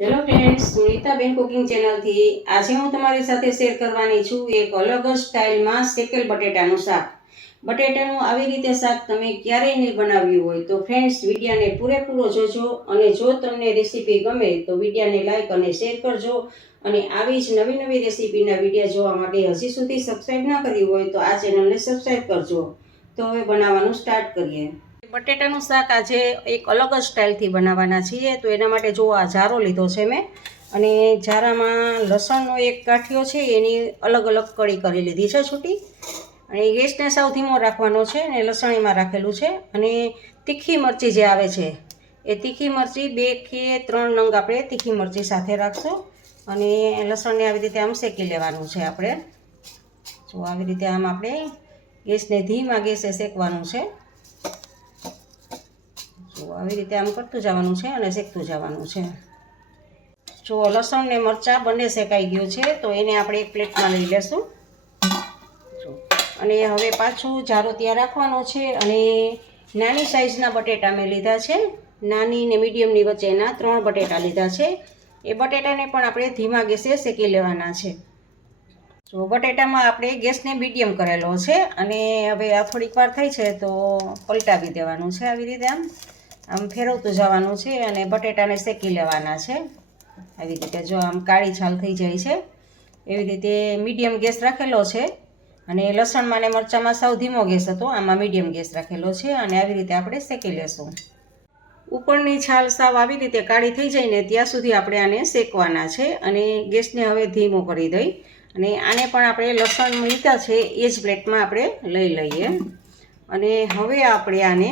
Hello friends, Sunitaben cooking ચેનલથી આજે હું તમારી સાથે શેર કરવાની છું એક અલગ જ સ્ટાઇલમાં શેકેલ બટેટાનું શાક. બટેટાનું આવી રીતે શાક તમે ક્યારેય નહીં બનાવ્યું હોય તો ફ્રેન્ડ્સ વિડીયોને પૂરેપૂરો જોજો, અને જો તમને રેસીપી ગમે તો વિડીયોને લાઈક અને શેર કરજો. અને આવી જ નવી નવી રેસીપીના વિડીયો જોવા માટે હજી સુધી સબસ્ક્રાઈબ ના કર્યું હોય તો આ ચેનલને સબસ્ક્રાઈબ કરજો. તો હવે બનાવવાનું સ્ટાર્ટ કરીએ. બટેટાનું શાક આજે એક અલગ જ સ્ટાઇલથી બનાવવાના છીએ. તો એના માટે જો આ જારો લીધો છે મેં, અને જારામાં લસણનો એક ગાંઠિયો છે એની અલગ અલગ કળી કરી લીધી છે છૂટી. અને ગેસને સાવ ધીમો રાખવાનો છે અને લસણ એમાં રાખેલું છે. અને તીખી મરચી જે આવે છે એ તીખી મરચી 2 કે 3 નંગ આપણે તીખી મરચી સાથે રાખશું. અને લસણને આવી રીતે આમ શેકી લેવાનું છે આપણે. જો આવી રીતે આમ આપણે ગેસને ધીમા ગેસે શેકવાનું છે. જો આવી રીતે આમ કરતું જવાનું છે અને શેકતું જવાનું છે. જો લસણ ને મરચાં બંને શેકાઈ ગયું છે તો એને આપણે એક પ્લેટમાં લઈ લેશું. જો અને હવે પાછું જારો ત્યાં રાખવાનો છે. અને નાની સાઈઝના બટેટા મેં લીધા છે, નાની ને મીડિયમની વચ્ચેના 3 બટેટા લીધા છે. એ બટેટાને પણ આપણે ધીમા ગેસે શેકી લેવાના છે. જો બટેટામાં આપણે ગેસને મીડિયમ કરેલો છે. અને હવે આ થોડીક વાર થઈ છે તો પલટાવી દેવાનું છે. આવી રીતે આમ ફેરવતું જવાનું છે અને બટેટાને શેકી લેવાના છે. આવી રીતે જો આમ કાળી છાલ થઈ જાય છે એવી રીતે મીડિયમ ગેસ રાખેલો છે. અને લસણમાં ને મરચાંમાં સાવ ધીમો ગેસ હતો, આમાં મીડિયમ ગેસ રાખેલો છે. અને આવી રીતે આપણે શેકી લેશું. ઉપરની છાલ સાવ આવી રીતે કાળી થઈ જાય ને ત્યાં સુધી આપણે આને શેકવાના છે. અને ગેસને હવે ધીમો કરી દઈ અને આને પણ આપણે લસણ લીધા છે એ જ પ્લેટમાં આપણે લઈ લઈએ. અને હવે આપણે આને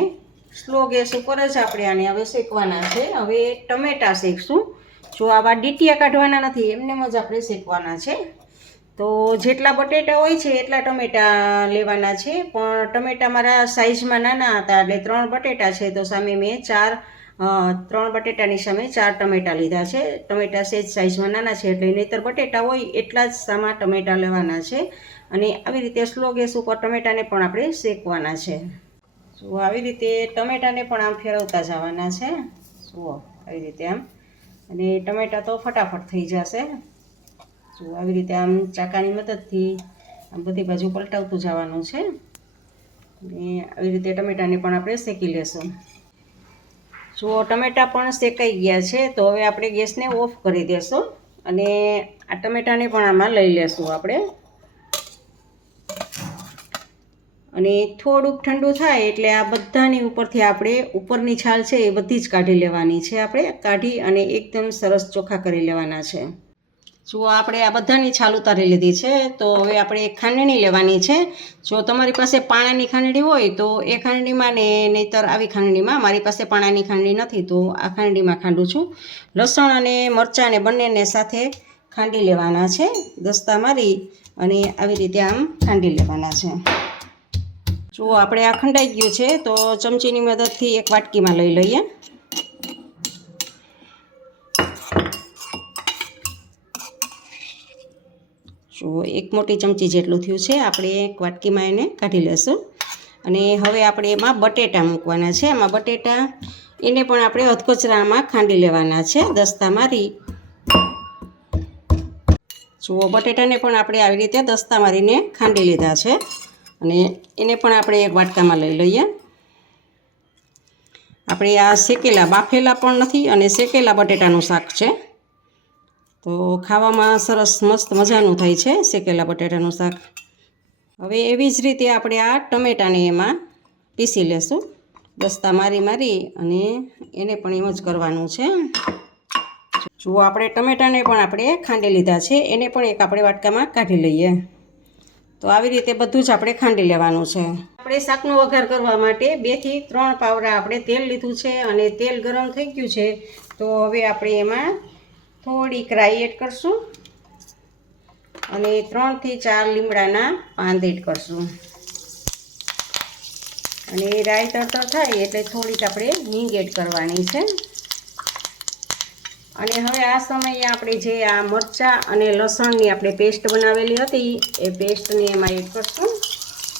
સ્લો ગેસ ઉપર જ આપણે આને હવે શેકવાના છે. હવે ટમેટાં શેકશું. જો આવા ડીટીયા કાઢવાના નથી, એમનેમ જ આપણે શેકવાના છે. તો જેટલા બટેટા હોય છે એટલા ટમેટાં લેવાના છે. પણ ટમેટાં મારા સાઇઝમાં નાના હતા એટલે 3 બટેટા છે તો સામે મેં 3 બટેટાની સામે 4 ટમેટાં લીધા છે. ટમેટાં સેજ સાઇઝમાં નાના છે એટલે નહીંતર બટેટા હોય એટલા જ સામા ટમેટાં લેવાના છે. અને આવી રીતે સ્લો ગેસ ઉપર ટમેટાને પણ આપણે શેકવાના છે. જુઓ આવી રીતે ટમેટાને પણ આમ ફેરવતા જવાના છે. જુઓ આવી રીતે આમ, અને ટમેટાં તો ફટાફટ થઈ જશે. જુઓ આવી રીતે આમ ચાકાની મદદથી આમ બધી બાજુ પલટાવતું જવાનું છે. અને આવી રીતે ટમેટાને પણ આપણે શેકી લેશું. જુઓ ટમેટાં પણ શેકાઈ ગયા છે તો હવે આપણે ગેસને ઓફ કરી દેશું. અને આ ટમેટાને પણ આમાં લઈ લેશું આપણે. અને થોડુંક ઠંડુ થાય એટલે આ બધાની ઉપરથી આપણે ઉપરની છાલ છે એ બધી જ કાઢી લેવાની છે. આપણે કાઢી અને એકદમ સરસ ચોખ્ખા કરી લેવાના છે. જુઓ આપણે આ બધાની છાલ ઉતારી લીધી છે. તો હવે આપણે એક ખાંડણી લેવાની છે. જો તમારી પાસે પાણાની ખાંડણી હોય તો એ ખાંડણીમાં, ને નહીંતર આવી ખાંડણીમાં. મારી પાસે પાણાની ખાંડણી નથી તો આ ખાંડણીમાં ખાંડું છું. લસણ અને મરચાંને બંનેને સાથે ખાંડી લેવાના છે. દસ્તા મારી અને આવી રીતે આમ ખાંડી લેવાના છે. જુઓ આપણે આ ખંડાઈ ગયું છે તો ચમચીની મદદથી એક વાટકીમાં લઈ લઈએ. જુઓ 1 મોટી ચમચી જેટલું થયું છે. આપણે એક વાટકીમાં એને કાઢી લેશું. અને હવે આપણે એમાં બટેટા મૂકવાના છે. એમાં બટેટા એને પણ આપણે અધકચરામાં ખાંડી લેવાના છે દસ્તા મારી. જુઓ બટેટાને પણ આપણે આવી રીતે દસ્તા મારીને ખાંડી લીધા છે. અને એને પણ આપણે એક વાટકામાં લઈ લઈએ. આપણે આ શેકેલા, બાફેલા પણ નથી અને શેકેલા બટેટાનું શાક છે. તો ખાવામાં સરસ મસ્ત મજાનું થાય છે શેકેલા બટેટાનું શાક. હવે એવી જ રીતે આપણે આ ટમેટાને એમાં પીસી લેશું. દસ્તા મારી અને એને પણ એમ જ કરવાનું છે. જુઓ આપણે ટમેટાને પણ આપણે ખાંડી લીધા છે. એને પણ એક આપણે વાટકામાં કાઢી લઈએ. તો આવી રીતે બધું જ આપણે ખાંડી લેવાનું છે. આપણે શાકનો વઘાર કરવા માટે 2 થી 3 પાવડા આપણે તેલ લીધું છે. અને તેલ ગરમ થઈ ગયું છે તો હવે આપણે એમાં થોડીક રાઈ એડ કરશું. અને 3 થી 4 લીમડાના પાન એડ કરશું. અને રાઈ તરતર થાય એટલે થોડીક આપણે હિંગ એડ કરવાની છે. અને હવે આ સમયે આપણે જે આ મરચાં અને લસણની આપણે પેસ્ટ બનાવેલી હતી એ પેસ્ટને એમાં એડ કરશું.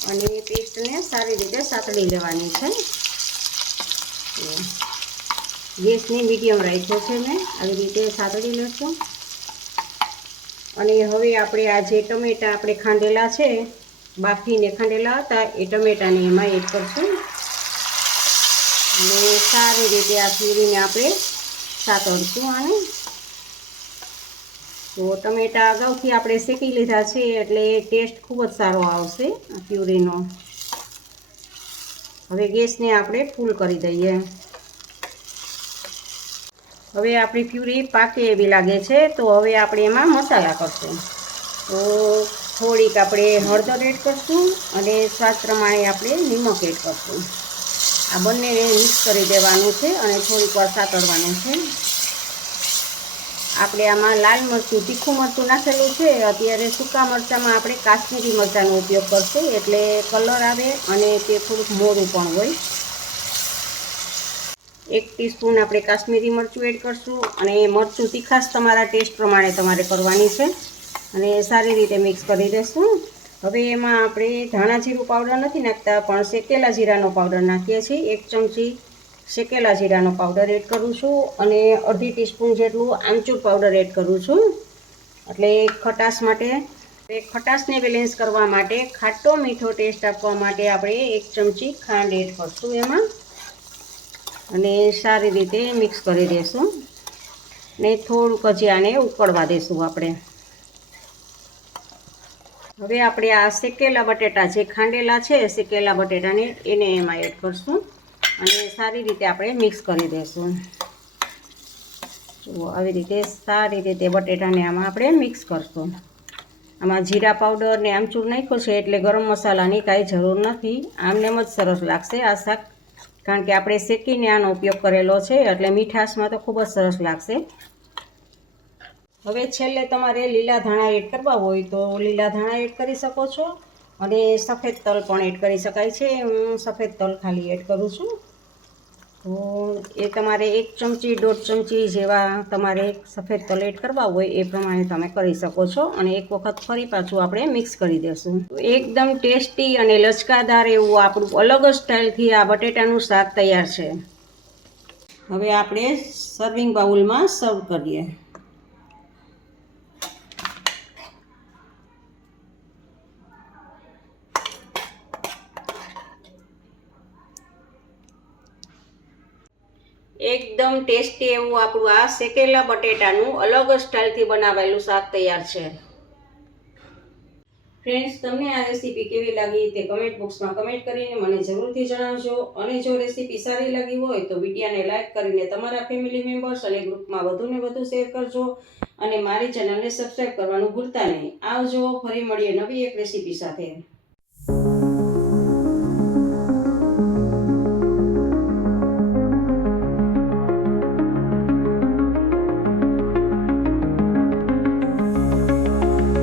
અને એ પેસ્ટને સારી રીતે સાતળી લેવાની છે. ગેસની મીડિયમ રાખ્યો છે મેં, આવી રીતે સાતળી લઈશું. અને હવે આપણે આ જે ટમેટાં આપણે ખાંડેલા છે, બાફીને ખાંડેલા હતા, એ ટમેટાને એમાં એડ કરશું. અને સારી રીતે આ પ્યુરીને આપણે સાતળશું આને. તો ટમેટાં અગાઉથી આપણે શેકી લીધા છે એટલે ટેસ્ટ ખૂબ જ સારો આવશે આ પ્યુરીનો. હવે ગેસને આપણે ફૂલ કરી દઈએ. હવે આપણી પ્યુરી પાકે એવી લાગે છે, તો હવે આપણે એમાં મસાલા કરશું. તો થોડીક આપણે હળદર એડ કરશું અને સ્વાદ પ્રમાણે આપણે નિમક એડ કરશું. આ બંનેને મિક્સ કરી દેવાનું છે અને થોડીક વાર સાતળવાનું છે. આપણે આમાં લાલ મરચું, તીખું મરચું નાખેલું છે. અત્યારે સૂકા મરચાંમાં આપણે કાશ્મીરી મરચાંનો ઉપયોગ કરશું એટલે કલર આવે અને તે થોડુંક મોરું પણ હોય. 1 ટીસ્પૂન આપણે કાશ્મીરી મરચું એડ કરશું અને મરચું તીખાશ તમારા ટેસ્ટ પ્રમાણે તમારે કરવાની છે અને સારી રીતે મિક્સ કરી દઈશું. હવે એમાં આપણે ધાણા જીરું પાવડર નથી નાખતા, પણ શેકેલા જીરાનો પાવડર નાખીએ છીએ. 1 ચમચી શેકેલા જીરાનો પાવડર એડ કરું છું અને અડધી ટીસ્પૂન જેટલું આમચૂર પાવડર એડ કરું છું. એટલે ખટાશ માટે, ખટાશને બેલેન્સ કરવા માટે, ખાટો મીઠો ટેસ્ટ આપવા માટે આપણે 1 ચમચી ખાંડ એડ કરશું એમાં અને સારી રીતે મિક્સ કરી દઈશું. ને થોડુંક હજી આને ઉકળવા દઈશું આપણે. હવે આપણે આ શેકેલા બટેટા જે ખાંડેલા છે, શેકેલા બટેટાને એને એમાં એડ કરશું અને સારી રીતે આપણે મિક્સ કરી દઈશું. જુઓ આવી રીતે સારી રીતે બટેટાને આમાં આપણે મિક્સ કરશું. આમાં જીરા પાવડર ને આમચૂર નાખ્યો છે એટલે ગરમ મસાલાની કાંઈ જરૂર નથી. આમનેમ જ સરસ લાગશે આ શાક, કારણ કે આપણે શેકીને આનો ઉપયોગ કરેલો છે એટલે મીઠાશમાં તો ખૂબ જ સરસ લાગશે. હવે છેલ્લે તમારે લીલા ધાણા એડ કરવા હોય તો લીલા ધાણા એડ કરી શકો છો અને સફેદ તલ પણ એડ કરી શકાય છે. હું સફેદ તલ ખાલી એડ કરું છું. તો એ તમારે 1 ચમચી 1.5 ચમચી જેવા તમારે સફેદ તલ એડ કરવા હોય એ પ્રમાણે તમે કરી શકો છો. અને એક વખત ફરી પાછું આપણે મિક્સ કરી દઈશું. એકદમ ટેસ્ટી અને લચકાદાર એવું આપણું અલગ જ સ્ટાઇલથી આ બટેટાનું શાક તૈયાર છે. હવે આપણે સર્વિંગ બાઉલમાં સર્વ કરીએ. એકદમ ટેસ્ટી એવું આપણું આ શેકેલા બટેટાનું અલગ સ્ટાઇલથી બનાવેલું શાક તૈયાર છે. ફ્રેન્ડ્સ, તમને આ રેસીપી કેવી લાગી તે કમેન્ટ બોક્સમાં કમેન્ટ કરીને મને જરૂરથી જણાવજો. અને જો રેસીપી સારી લાગી હોય તો વિડીયોને લાઈક કરીને તમારા ફેમિલી મેમ્બર્સ અને ગ્રુપમાં વધુને વધુ શેર કરજો અને મારી ચેનલને સબસ્ક્રાઈબ કરવાનું ભૂલતા નહીં. આવજો, ફરી મળીએ નવી એક રેસીપી સાથે.